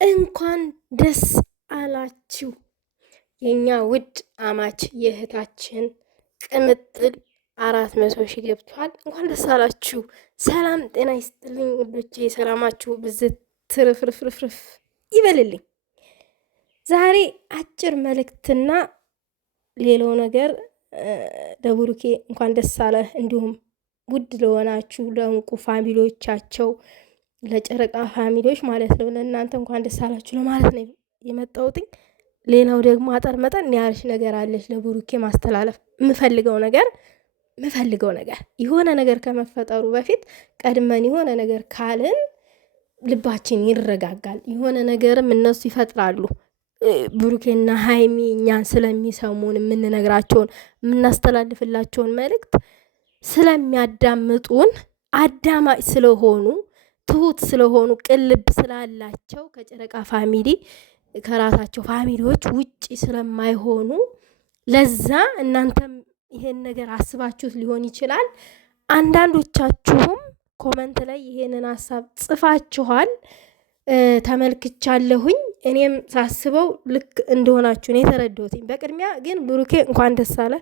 እንኳን ደስ አላችሁ የኛ ውድ አማች የእህታችን ቅምጥል 400,000 ገብቷል። እንኳን ደስ አላችሁ። ሰላም ጤና ይስጥልኝ ውዶቼ፣ ሰላማችሁ ብዝት ትርፍርፍርፍርፍ ይበልልኝ። ዛሬ አጭር መልእክትና ሌላው ነገር ለቡሩኬ እንኳን ደስ አለ። እንዲሁም ውድ ለሆናችሁ ለእንቁ ፋሚሊዎቻቸው ለጨረቃ ፋሚሊዎች ማለት ነው፣ ለእናንተ እንኳን ደስ አላችሁ ለማለት ነው የመጣሁት። ሌላው ደግሞ አጠር መጠን ያልሽ ነገር አለች ለቡሩኬ ማስተላለፍ የምፈልገው ነገር የሆነ ነገር ከመፈጠሩ በፊት ቀድመን የሆነ ነገር ካልን ልባችን ይረጋጋል። የሆነ ነገርም እነሱ ይፈጥራሉ። ብሩኬና ሀይሚ እኛን ስለሚሰሙን የምንነግራቸውን የምናስተላልፍላቸውን መልእክት ስለሚያዳምጡን አዳማጭ ስለሆኑ ትሁት ስለሆኑ ቅልብ ስላላቸው ከጨረቃ ፋሚሊ ከራሳቸው ፋሚሊዎች ውጪ ስለማይሆኑ ለዛ እናንተም ይሄን ነገር አስባችሁት ሊሆን ይችላል። አንዳንዶቻችሁም ኮመንት ላይ ይሄንን ሀሳብ ጽፋችኋል፣ ተመልክቻለሁኝ። እኔም ሳስበው ልክ እንደሆናችሁ ነው የተረዳሁትኝ። በቅድሚያ ግን ብሩኬ እንኳን ደስ አለ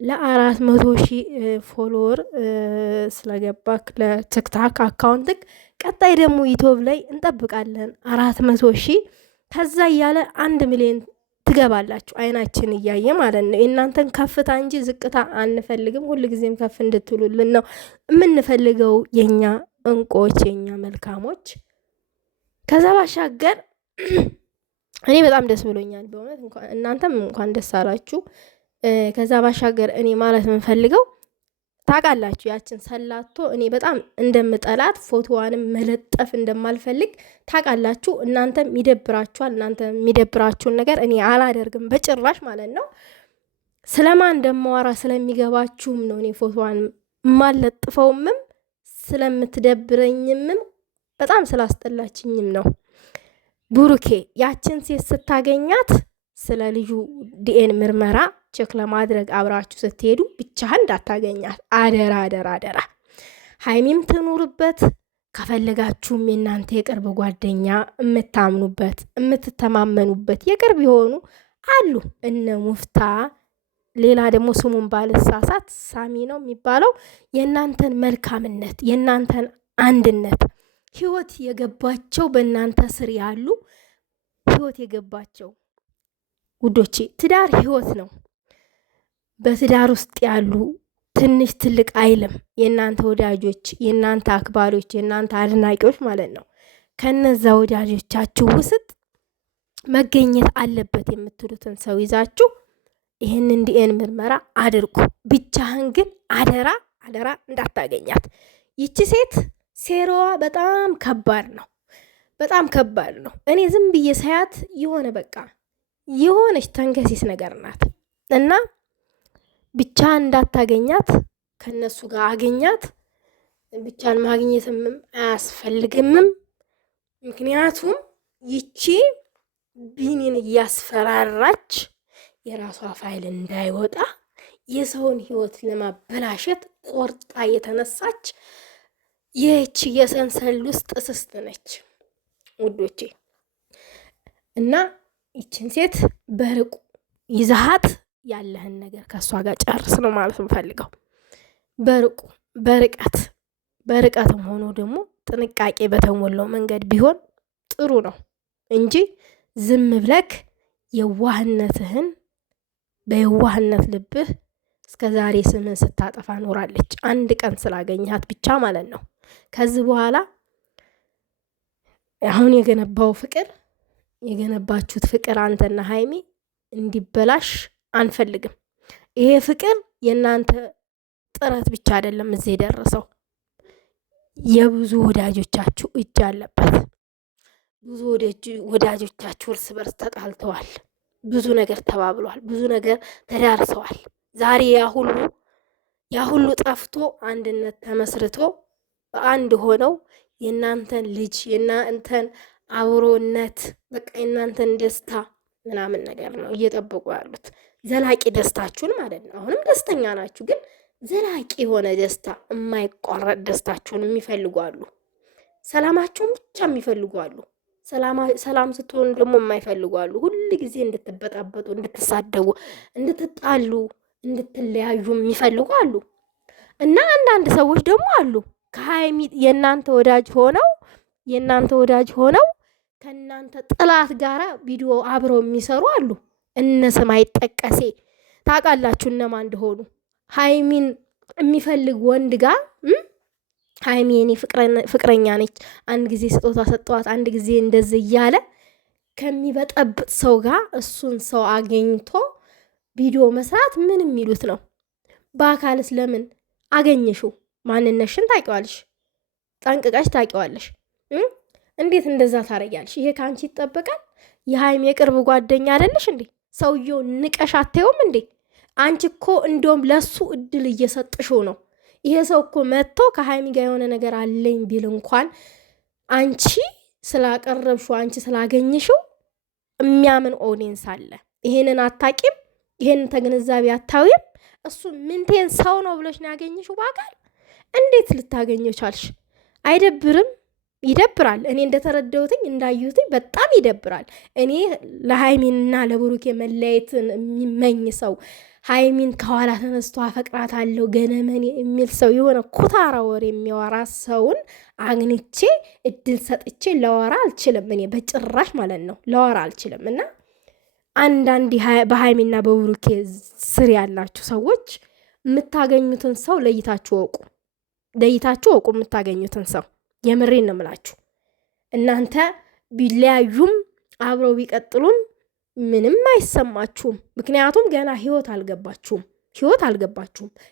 ለ400,000 ፎሎወር ስለገባክ ለቲክታክ አካውንትክ። ቀጣይ ደግሞ ዩቲዩብ ላይ እንጠብቃለን 400,000፣ ከዛ እያለ 1 ሚሊዮን ትገባላችሁ። አይናችን እያየ ማለት ነው። የእናንተን ከፍታ እንጂ ዝቅታ አንፈልግም። ሁልጊዜም ከፍ እንድትሉልን ነው የምንፈልገው የኛ እንቆች፣ የኛ መልካሞች። ከዛ ባሻገር እኔ በጣም ደስ ብሎኛል በእውነት። እናንተም እንኳን ደስ አላችሁ። ከዛ ባሻገር እኔ ማለት የምንፈልገው ታውቃላችሁ፣ ያችን ሰላቶ እኔ በጣም እንደምጠላት ፎቶዋንም መለጠፍ እንደማልፈልግ ታውቃላችሁ። እናንተም ይደብራችኋል። እናንተ የሚደብራችሁን ነገር እኔ አላደርግም በጭራሽ ማለት ነው። ስለማን እንደማወራ ስለሚገባችሁም ነው እኔ ፎቶዋን የማልለጥፈውምም ስለምትደብረኝምም በጣም ስላስጠላችኝም ነው። ቡሩኬ ያችን ሴት ስታገኛት ስለ ልጁ ዲኤን ምርመራ ቼክ ለማድረግ አብራችሁ ስትሄዱ ብቻህን እንዳታገኛት አደራ አደራ አደራ። ሀይሚም ትኑርበት። ከፈለጋችሁም የእናንተ የቅርብ ጓደኛ የምታምኑበት የምትተማመኑበት የቅርብ የሆኑ አሉ፣ እነ ሙፍታ፣ ሌላ ደግሞ ስሙን ባልሳሳት ሳሚ ነው የሚባለው። የእናንተን መልካምነት የእናንተን አንድነት ህይወት የገባቸው በእናንተ ስር ያሉ ህይወት የገባቸው ውዶቼ፣ ትዳር ህይወት ነው። በትዳር ውስጥ ያሉ ትንሽ ትልቅ አይልም። የእናንተ ወዳጆች፣ የእናንተ አክባሪዎች፣ የእናንተ አድናቂዎች ማለት ነው። ከነዛ ወዳጆቻችሁ ውስጥ መገኘት አለበት የምትሉትን ሰው ይዛችሁ ይህንን ዲኤን ምርመራ አድርጉ። ብቻህን ግን አደራ አደራ እንዳታገኛት። ይቺ ሴት ሴራዋ በጣም ከባድ ነው፣ በጣም ከባድ ነው። እኔ ዝም ብዬ ሳያት የሆነ በቃ የሆነች ተንከሲስ ነገር ናት እና ብቻህን እንዳታገኛት፣ ከነሱ ጋር አገኛት። ብቻን ማግኘትም አያስፈልግምም። ምክንያቱም ይቺ ቢኒን እያስፈራራች የራሷ ፋይል እንዳይወጣ የሰውን ህይወት ለማበላሸት ቆርጣ የተነሳች ይህች የሰንሰል ውስጥ እስስት ነች ውዶቼ። እና ይችን ሴት በርቁ ይዛሃት ያለህን ነገር ከእሷ ጋር ጨርስ ነው ማለት እንፈልገው። በርቁ በርቀትም ሆኖ ደግሞ ጥንቃቄ በተሞላው መንገድ ቢሆን ጥሩ ነው እንጂ ዝም ብለክ የዋህነትህን በየዋህነት ልብህ እስከ ዛሬ ስምን ስታጠፋ ኖራለች። አንድ ቀን ስላገኘሃት ብቻ ማለት ነው። ከዚህ በኋላ አሁን የገነባችሁት ፍቅር አንተና ሀይሚ እንዲበላሽ አንፈልግም። ይሄ ፍቅር የእናንተ ጥረት ብቻ አይደለም እዚህ የደረሰው፣ የብዙ ወዳጆቻችሁ እጅ አለበት። ብዙ ወዳጆቻችሁ እርስ በርስ ተጣልተዋል፣ ብዙ ነገር ተባብለዋል፣ ብዙ ነገር ተዳርሰዋል። ዛሬ ያ ሁሉ ጠፍቶ አንድነት ተመስርቶ በአንድ ሆነው የእናንተን ልጅ የእናንተን አብሮነት በቃ የእናንተን ደስታ ምናምን ነገር ነው እየጠበቁ ያሉት። ዘላቂ ደስታችሁን ማለት ነው። አሁንም ደስተኛ ናችሁ፣ ግን ዘላቂ የሆነ ደስታ፣ የማይቋረጥ ደስታችሁን የሚፈልጉ አሉ። ሰላማችሁን ብቻ የሚፈልጉ አሉ። ሰላም ስትሆኑ ደግሞ የማይፈልጉ አሉ። ሁል ጊዜ እንድትበጣበጡ፣ እንድትሳደቡ፣ እንድትጣሉ፣ እንድትለያዩ የሚፈልጉ አሉ። እና አንዳንድ ሰዎች ደግሞ አሉ ከሀይሚ የእናንተ ወዳጅ ሆነው ከእናንተ ጥላት ጋራ ቪዲዮ አብረው የሚሰሩ አሉ። እነ ስም አይጠቀሴ ታውቃላችሁ እነማን እንደሆኑ። ሀይሚን የሚፈልግ ወንድ ጋር ሀይሚ የኔ ፍቅረኛ ነች፣ አንድ ጊዜ ስጦታ ሰጠዋት፣ አንድ ጊዜ እንደዚህ እያለ ከሚበጠብጥ ሰው ጋር እሱን ሰው አገኝቶ ቪዲዮ መስራት ምን የሚሉት ነው? በአካልስ ለምን አገኘሽው? ማንነሽን ታውቂዋለሽ፣ ጠንቅቀሽ ታውቂዋለሽ። እንዴት እንደዛ ታረጊያለሽ? ይሄ ከአንቺ ይጠበቃል? የሀይሚ የቅርብ ጓደኛ አይደለሽ እንዴ? ሰውየው ንቀሽ አታየውም እንዴ? አንቺ እኮ እንደውም ለሱ እድል እየሰጥሽው ነው። ይሄ ሰው እኮ መጥቶ ከሀይሚ ጋር የሆነ ነገር አለኝ ቢል እንኳን አንቺ ስላቀረብሽው፣ አንቺ ስላገኘሽው የሚያምን ኦዲየንስ አለ። ይሄንን አታቂም? ይሄንን ተግንዛቤ አታዊም? እሱ ምንቴን ሰው ነው ብለሽ ነው ያገኘሽው በአካል። እንዴት ልታገኘው ቻልሽ? አይደብርም? ይደብራል። እኔ እንደተረዳሁትኝ እንዳዩትኝ በጣም ይደብራል። እኔ ለሀይሚንና ለብሩኬ መለያየትን የሚመኝ ሰው ሀይሚን ከኋላ ተነስቶ አፈቅራታለሁ ገነመኔ የሚል ሰው የሆነ ኩታራ ወሬ የሚያወራ ሰውን አግኝቼ እድል ሰጥቼ ለወራ አልችልም። እኔ በጭራሽ ማለት ነው ለወራ አልችልም። እና አንዳንድ በሀይሚና በብሩኬ ስር ያላችሁ ሰዎች የምታገኙትን ሰው ለይታችሁ ወቁ። የምታገኙትን ሰው የምሬን ነው የምላችሁ። እናንተ ቢለያዩም አብረው ቢቀጥሉም ምንም አይሰማችሁም። ምክንያቱም ገና ህይወት አልገባችሁም።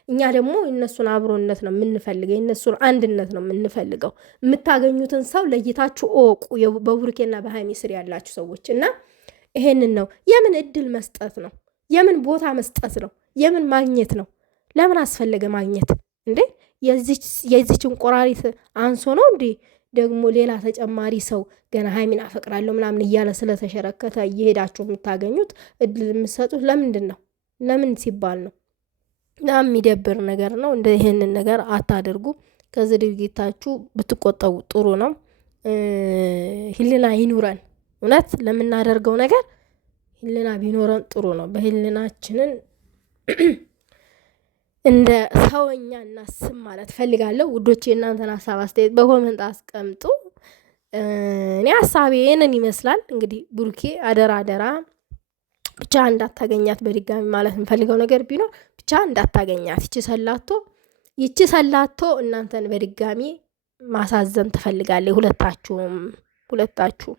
እኛ ደግሞ የእነሱን አብሮነት ነው የምንፈልገው፣ የእነሱን አንድነት ነው የምንፈልገው። የምታገኙትን ሰው ለይታችሁ እወቁ፣ በብሩኬና በሀይሚ ስር ያላችሁ ሰዎች። እና ይሄንን ነው የምን እድል መስጠት ነው? የምን ቦታ መስጠት ነው? የምን ማግኘት ነው? ለምን አስፈለገ ማግኘት እንዴ? የዚችን ቆራሪት አንሶ ነው እንዴ ደግሞ ሌላ ተጨማሪ ሰው ገና ሀይሚን አፈቅራለሁ ምናምን እያለ ስለተሸረከተ እየሄዳችሁ የምታገኙት እድል የምትሰጡት ለምንድን ነው? ለምን ሲባል ነው? የሚደብር ነገር ነው። እንደ ይሄንን ነገር አታደርጉ። ከዚህ ድርጊታችሁ ብትቆጠቡ ጥሩ ነው። ህሊና ይኑረን። እውነት ለምናደርገው ነገር ህሊና ቢኖረን ጥሩ ነው። በህሊናችንን እንደ ሰውኛ እናስብ ማለት ፈልጋለሁ። ውዶቼ እናንተን ሀሳብ አስተያየት በኮመንት አስቀምጡ። እኔ ሀሳቤ ይህንን ይመስላል። እንግዲህ ብሩኬ አደራ ብቻ እንዳታገኛት በድጋሚ ማለት የምፈልገው ነገር ቢኖር ብቻ እንዳታገኛት። ይቺ ሰላቶ እናንተን በድጋሚ ማሳዘን ትፈልጋለች። ሁለታችሁ